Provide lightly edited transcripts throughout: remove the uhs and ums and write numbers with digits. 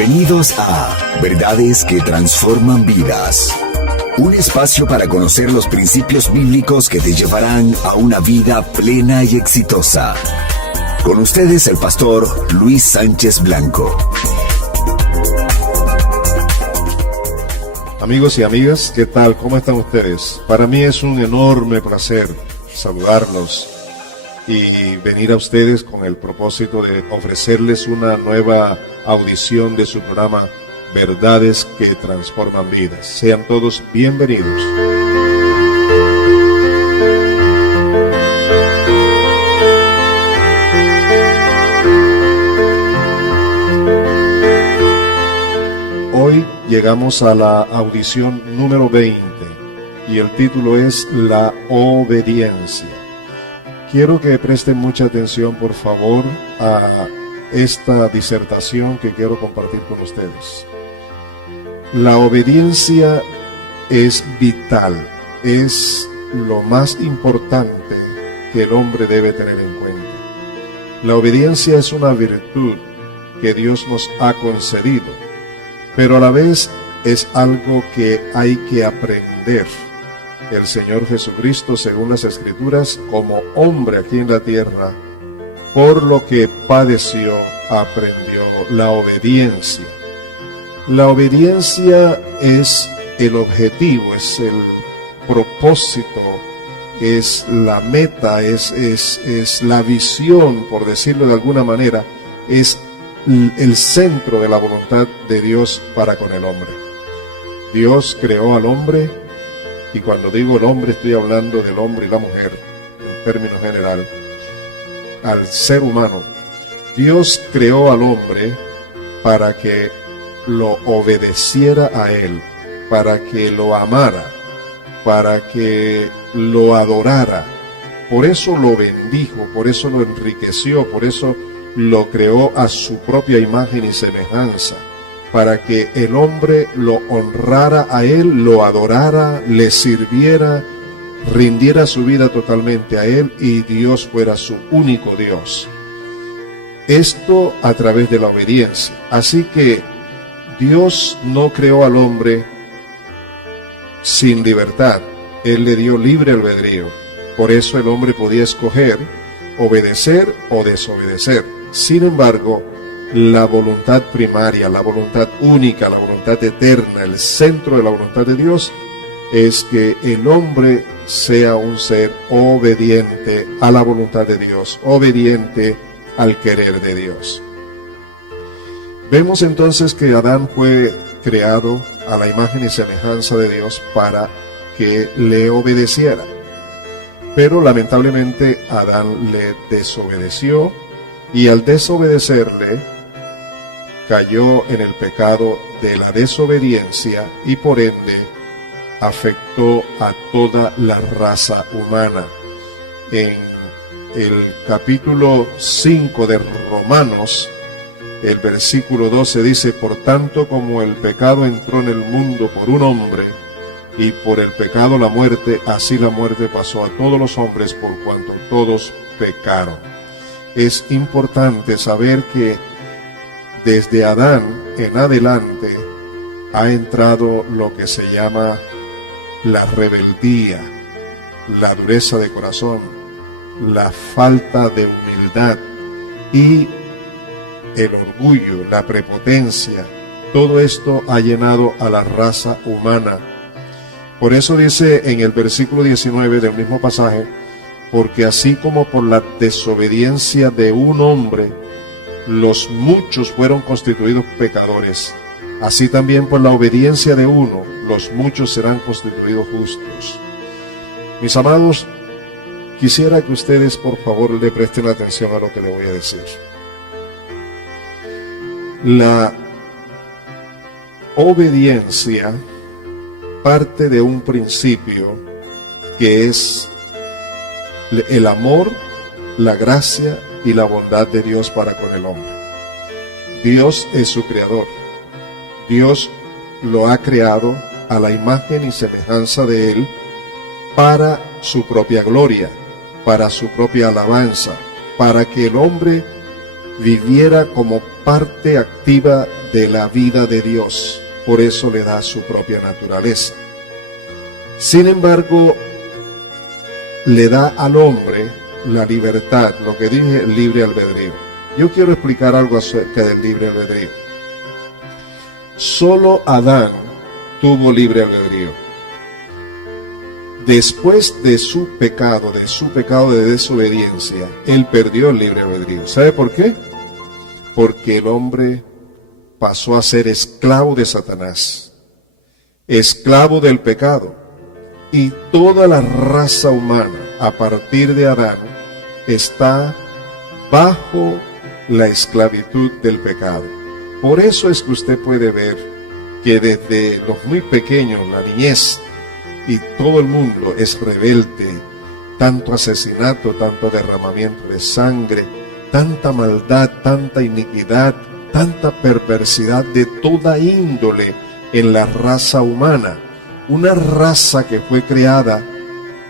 Bienvenidos a Verdades que Transforman Vidas. Un espacio para conocer los principios bíblicos que te llevarán a una vida plena y exitosa. Con ustedes el pastor Luis Sánchez Blanco. Amigos y amigas, ¿qué tal? ¿Cómo están ustedes? Para mí es un enorme placer saludarlos y venir a ustedes con el propósito de ofrecerles una nueva audición de su programa Verdades que Transforman Vidas. Sean todos bienvenidos. Hoy llegamos a la audición número 20 y el título es La obediencia. Quiero que presten mucha atención, por favor, a esta disertación que quiero compartir con ustedes. La obediencia es vital, es lo más importante que el hombre debe tener en cuenta. La obediencia es una virtud que Dios nos ha concedido, pero a la vez es algo que hay que aprender. El Señor Jesucristo, según las Escrituras, como hombre aquí en la tierra, por lo que padeció, aprendió la obediencia. La obediencia es el objetivo, es el propósito, es la meta, es la visión, por decirlo de alguna manera, es el centro de la voluntad de Dios para con el hombre. Dios creó al hombre, y cuando digo el hombre estoy hablando del hombre y la mujer, en términos general, al ser humano. Dios creó al hombre para que lo obedeciera a Él, para que lo amara, para que lo adorara. Por eso lo bendijo, por eso lo enriqueció, por eso lo creó a su propia imagen y semejanza, para que el hombre lo honrara a Él, lo adorara, le sirviera, rindiera su vida totalmente a Él y Dios fuera su único Dios. Esto a través de la obediencia. Así que Dios no creó al hombre sin libertad. Él le dio libre albedrío. Por eso el hombre podía escoger obedecer o desobedecer. Sin embargo, la voluntad primaria, la voluntad única, la voluntad eterna, el centro de la voluntad de Dios es que el hombre sea un ser obediente a la voluntad de Dios, obediente al querer de Dios. Vemos entonces que Adán fue creado a la imagen y semejanza de Dios para que le obedeciera. Pero lamentablemente Adán le desobedeció y al desobedecerle cayó en el pecado de la desobediencia y por ende afectó a toda la raza humana. En el capítulo 5 de Romanos, el versículo 12 dice: por tanto, como el pecado entró en el mundo por un hombre, y por el pecado la muerte, así la muerte pasó a todos los hombres por cuanto todos pecaron. Es importante saber que desde Adán en adelante ha entrado lo que se llama la rebeldía, la dureza de corazón, la falta de humildad y el orgullo, la prepotencia. Todo esto ha llenado a la raza humana. Por eso dice en el versículo 19 del mismo pasaje: porque así como por la desobediencia de un hombre los muchos fueron constituidos pecadores, así también por la obediencia de uno los muchos serán constituidos justos. Mis amados, quisiera que ustedes por favor le presten atención a lo que le voy a decir. La obediencia parte de un principio que es el amor, la gracia y la bondad de Dios para con el hombre. Dios es su creador. Dios lo ha creado a la imagen y semejanza de Él para su propia gloria, para su propia alabanza, para que el hombre viviera como parte activa de la vida de Dios. Por eso le da su propia naturaleza. Sin embargo, le da al hombre la libertad, lo que dije, el libre albedrío. Yo quiero explicar algo acerca del libre albedrío. Solo Adán tuvo libre albedrío. Después de su pecado de desobediencia, él perdió el libre albedrío. ¿Sabe por qué? Porque el hombre pasó a ser esclavo de Satanás, esclavo del pecado, y toda la raza humana a partir de Adán está bajo la esclavitud del pecado. Por eso es que usted puede ver que desde los muy pequeños, la niñez, y todo el mundo es rebelde, tanto asesinato, tanto derramamiento de sangre, tanta maldad, tanta iniquidad, tanta perversidad de toda índole en la raza humana. Una raza que fue creada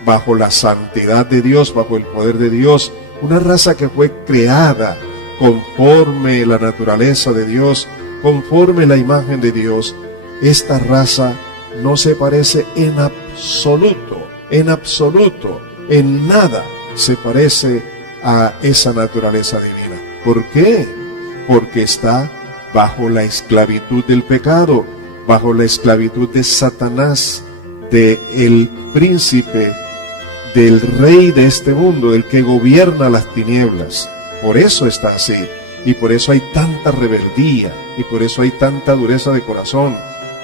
bajo la santidad de Dios, bajo el poder de Dios, una raza que fue creada conforme la naturaleza de Dios, conforme la imagen de Dios. Esta raza no se parece en absoluto, en nada se parece a esa naturaleza divina. ¿Por qué? Porque está bajo la esclavitud del pecado, bajo la esclavitud de Satanás, del príncipe, del rey de este mundo, del que gobierna las tinieblas. Por eso está así, y por eso hay tanta rebeldía, y por eso hay tanta dureza de corazón,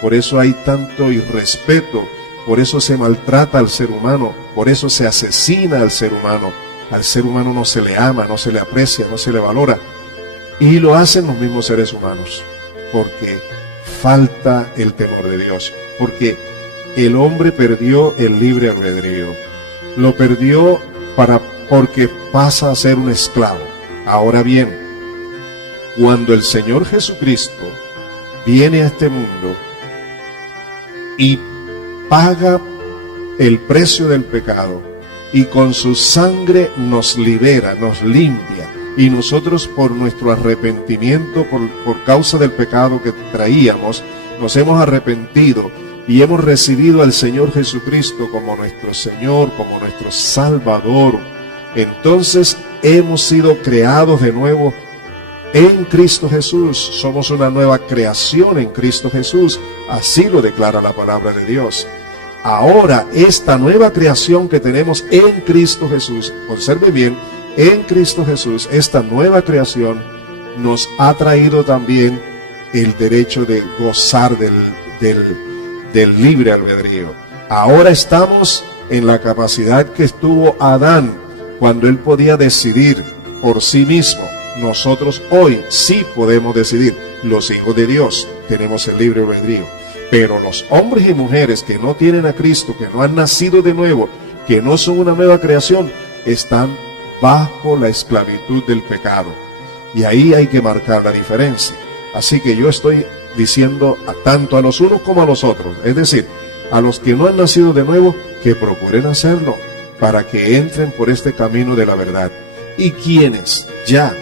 por eso hay tanto irrespeto, por eso se maltrata al ser humano, por eso se asesina al ser humano. Al ser humano no se le ama, no se le aprecia, no se le valora. Y lo hacen los mismos seres humanos, porque falta el temor de Dios, porque el hombre perdió el libre albedrío, lo perdió porque pasa a ser un esclavo. Ahora bien, cuando el Señor Jesucristo viene a este mundo y paga el precio del pecado, y con su sangre nos libera, nos limpia, y nosotros por nuestro arrepentimiento, por causa del pecado que traíamos, nos hemos arrepentido y hemos recibido al Señor Jesucristo como nuestro Señor, como nuestro Salvador. Entonces hemos sido creados de nuevo en Cristo Jesús. Somos una nueva creación en Cristo Jesús. Así lo declara la palabra de Dios. Ahora, esta nueva creación que tenemos en Cristo Jesús, observe bien, en Cristo Jesús, esta nueva creación nos ha traído también el derecho de gozar del libre albedrío. Ahora estamos en la capacidad que estuvo Adán cuando él podía decidir por sí mismo. Nosotros hoy sí podemos decidir. Los hijos de Dios tenemos el libre albedrío. Pero los hombres y mujeres que no tienen a Cristo, que no han nacido de nuevo, que no son una nueva creación, están bajo la esclavitud del pecado. Y ahí hay que marcar la diferencia. Así que yo estoy diciendo tanto a los unos como a los otros, es decir, a los que no han nacido de nuevo, que procuren hacerlo, para que entren por este camino de la verdad. Y quienes ya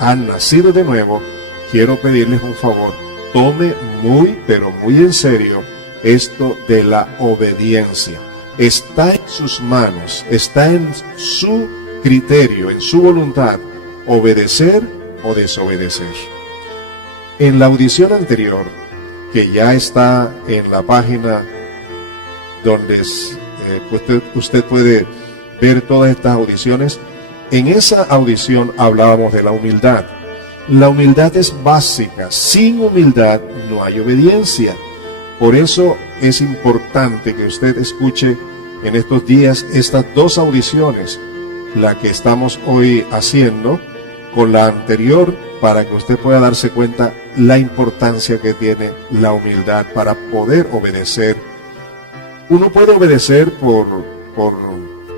han nacido de nuevo, quiero pedirles un favor. Tome muy, pero muy en serio esto de la obediencia. Está en sus manos, está en su criterio, en su voluntad, obedecer o desobedecer. En la audición anterior, que ya está en la página donde usted puede ver todas estas audiciones, en esa audición hablábamos de la humildad. La humildad es básica. Sin humildad no hay obediencia. Por eso es importante que usted escuche en estos días estas dos audiciones, la que estamos hoy haciendo con la anterior, para que usted pueda darse cuenta la importancia que tiene la humildad para poder obedecer. Uno puede obedecer por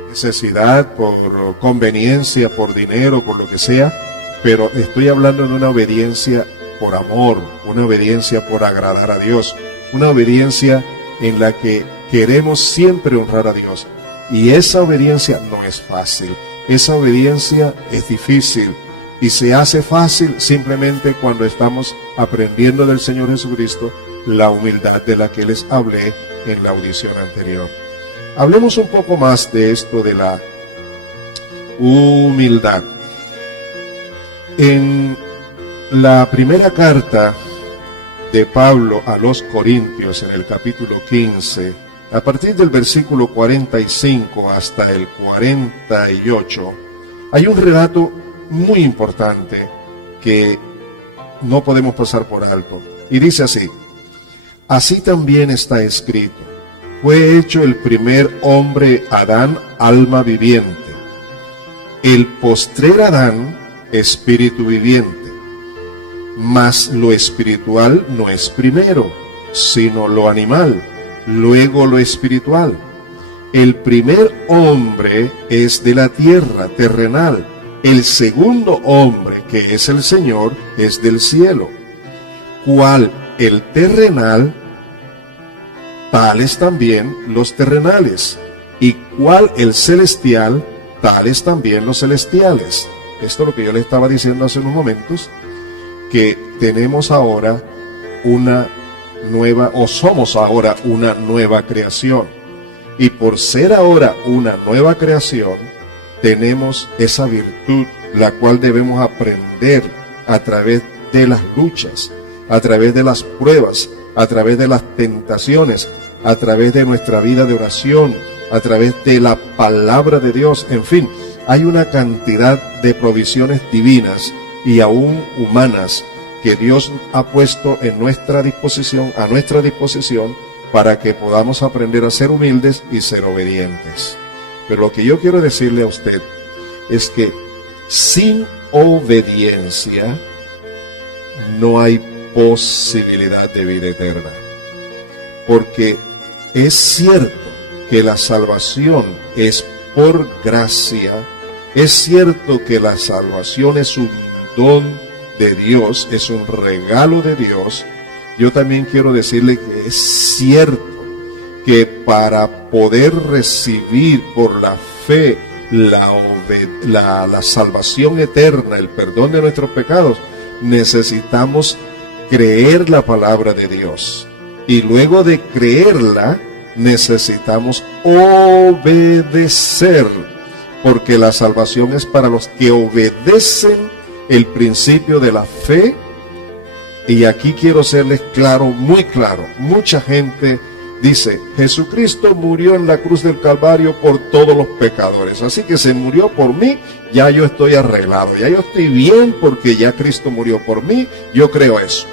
necesidad, por conveniencia, por dinero, por lo que sea, pero estoy hablando de una obediencia por amor, una obediencia por agradar a Dios, una obediencia en la que queremos siempre honrar a Dios. Y esa obediencia no es fácil, esa obediencia es difícil, Y se hace fácil simplemente cuando estamos aprendiendo del Señor Jesucristo la humildad de la que les hablé en la audición anterior. Hablemos un poco más de esto de la humildad. En la primera carta de Pablo a los Corintios, en el capítulo 15, a partir del versículo 45 hasta el 48, hay un relato muy importante que no podemos pasar por alto. Y dice así: así también está escrito, fue hecho el primer hombre Adán, alma viviente, el postrer Adán, espíritu viviente. Mas lo espiritual no es primero, sino lo animal, luego lo espiritual. El primer hombre es de la tierra, terrenal. El segundo hombre, que es el Señor, es del cielo. Cual el terrenal, tales también los terrenales. Y cual el celestial, tales también los celestiales. Esto es lo que yo le estaba diciendo hace unos momentos, que tenemos ahora una nueva, o somos ahora una nueva creación. Y por ser ahora una nueva creación, tenemos esa virtud, la cual debemos aprender a través de las luchas, a través de las pruebas, a través de las tentaciones, a través de nuestra vida de oración, a través de la palabra de Dios. En fin, hay una cantidad de provisiones divinas y aún humanas que Dios ha puesto en nuestra disposición, a nuestra disposición, para que podamos aprender a ser humildes y ser obedientes. Pero lo que yo quiero decirle a usted es que sin obediencia no hay posibilidad de vida eterna. Porque es cierto que la salvación es por gracia, es cierto que la salvación es un don de Dios, es un regalo de Dios. Yo también quiero decirle que es cierto que para poder recibir por la fe la salvación eterna, el perdón de nuestros pecados, necesitamos creer la palabra de Dios. Y luego de creerla, necesitamos obedecer, porque la salvación es para los que obedecen el principio de la fe. Y aquí quiero serles claro, muy claro. Mucha gente dice: Jesucristo murió en la cruz del Calvario por todos los pecadores, así que se murió por mí, ya yo estoy arreglado, ya yo estoy bien porque ya Cristo murió por mí, yo creo eso.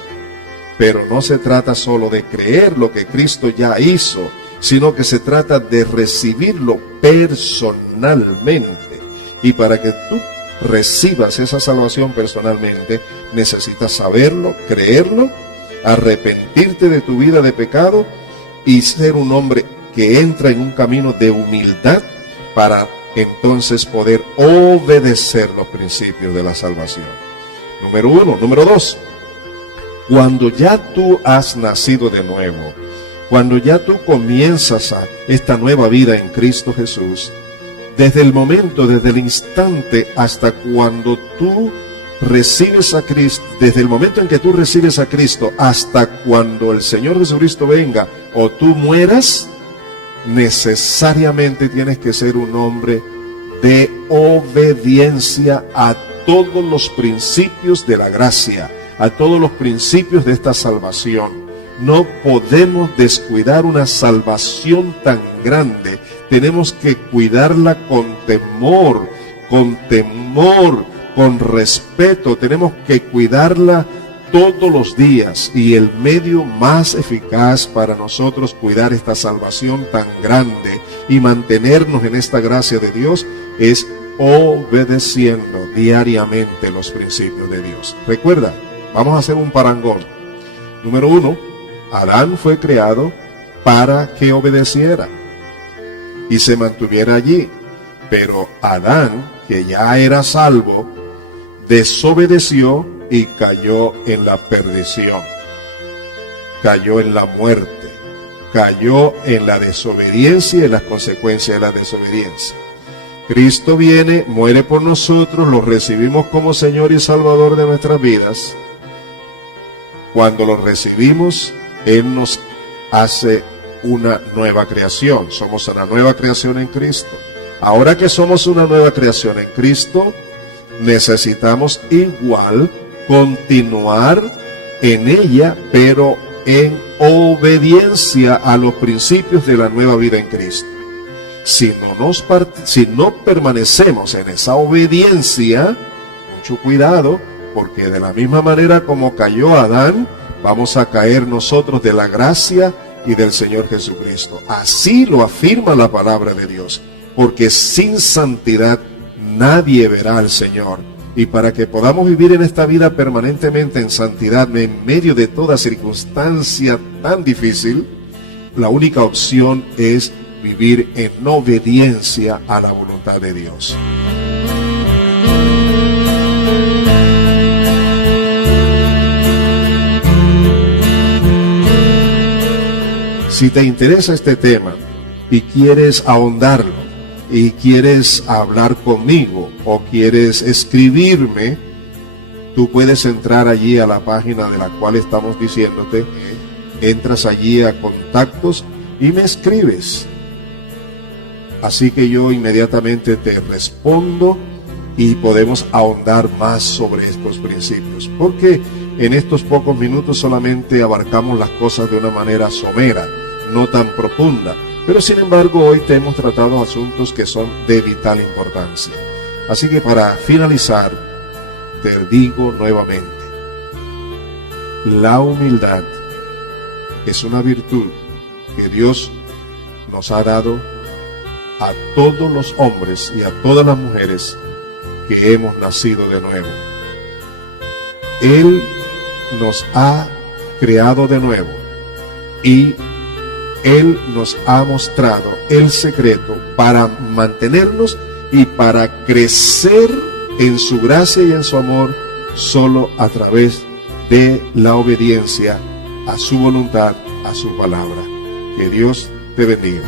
Pero no se trata solo de creer lo que Cristo ya hizo, sino que se trata de recibirlo personalmente. Y para que tú recibas esa salvación personalmente, necesitas saberlo, creerlo, arrepentirte de tu vida de pecado y ser un hombre que entra en un camino de humildad para entonces poder obedecer los principios de la salvación. Número 1. Número 2. Cuando ya tú has nacido de nuevo, cuando ya tú comienzas esta nueva vida en Cristo Jesús, desde el momento, desde el instante hasta cuando tú recibes a Cristo, desde el momento en que tú recibes a Cristo hasta cuando el Señor Jesucristo venga o tú mueras, necesariamente tienes que ser un hombre de obediencia a todos los principios de la gracia, a todos los principios de esta salvación. No podemos descuidar una salvación tan grande. Tenemos que cuidarla con temor, con respeto. Tenemos que cuidarla todos los días. Y el medio más eficaz para nosotros cuidar esta salvación tan grande y mantenernos en esta gracia de Dios es obedeciendo diariamente los principios de Dios. Recuerda, vamos a hacer un parangón. Número 1, Adán fue creado para que obedeciera y se mantuviera allí. Pero Adán, que ya era salvo, desobedeció y cayó en la perdición, cayó en la muerte, cayó en la desobediencia y en las consecuencias de la desobediencia. Cristo viene, muere por nosotros, lo recibimos como Señor y Salvador de nuestras vidas. Cuando lo recibimos, Él nos hace una nueva creación. Somos una nueva creación en Cristo. Ahora que somos una nueva creación en Cristo, necesitamos igual continuar en ella, pero en obediencia a los principios de la nueva vida en Cristo. Si no permanecemos en esa obediencia, mucho cuidado, porque de la misma manera como cayó Adán, vamos a caer nosotros de la gracia y del Señor Jesucristo. Así lo afirma la palabra de Dios, porque sin santidad nadie verá al Señor. Y para que podamos vivir en esta vida permanentemente en santidad, en medio de toda circunstancia tan difícil, la única opción es vivir en obediencia a la voluntad de Dios. Si te interesa este tema y quieres ahondarlo, y quieres hablar conmigo o quieres escribirme, tú puedes entrar allí a la página de la cual estamos diciéndote, entras allí a contactos y me escribes. Así que yo inmediatamente te respondo y podemos ahondar más sobre estos principios, porque en estos pocos minutos solamente abarcamos las cosas de una manera somera, no tan profunda. Pero sin embargo hoy te hemos tratado asuntos que son de vital importancia. Así que para finalizar, te digo nuevamente, la humildad es una virtud que Dios nos ha dado a todos los hombres y a todas las mujeres que hemos nacido de nuevo. Él nos ha creado de nuevo y Él nos ha mostrado el secreto para mantenernos y para crecer en su gracia y en su amor solo a través de la obediencia a su voluntad, a su palabra. Que Dios te bendiga.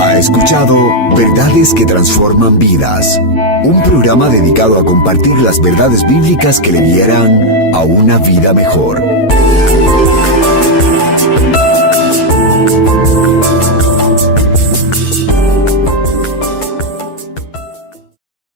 Ha escuchado Verdades que Transforman Vidas, un programa dedicado a compartir las verdades bíblicas que le guiarán a una vida mejor.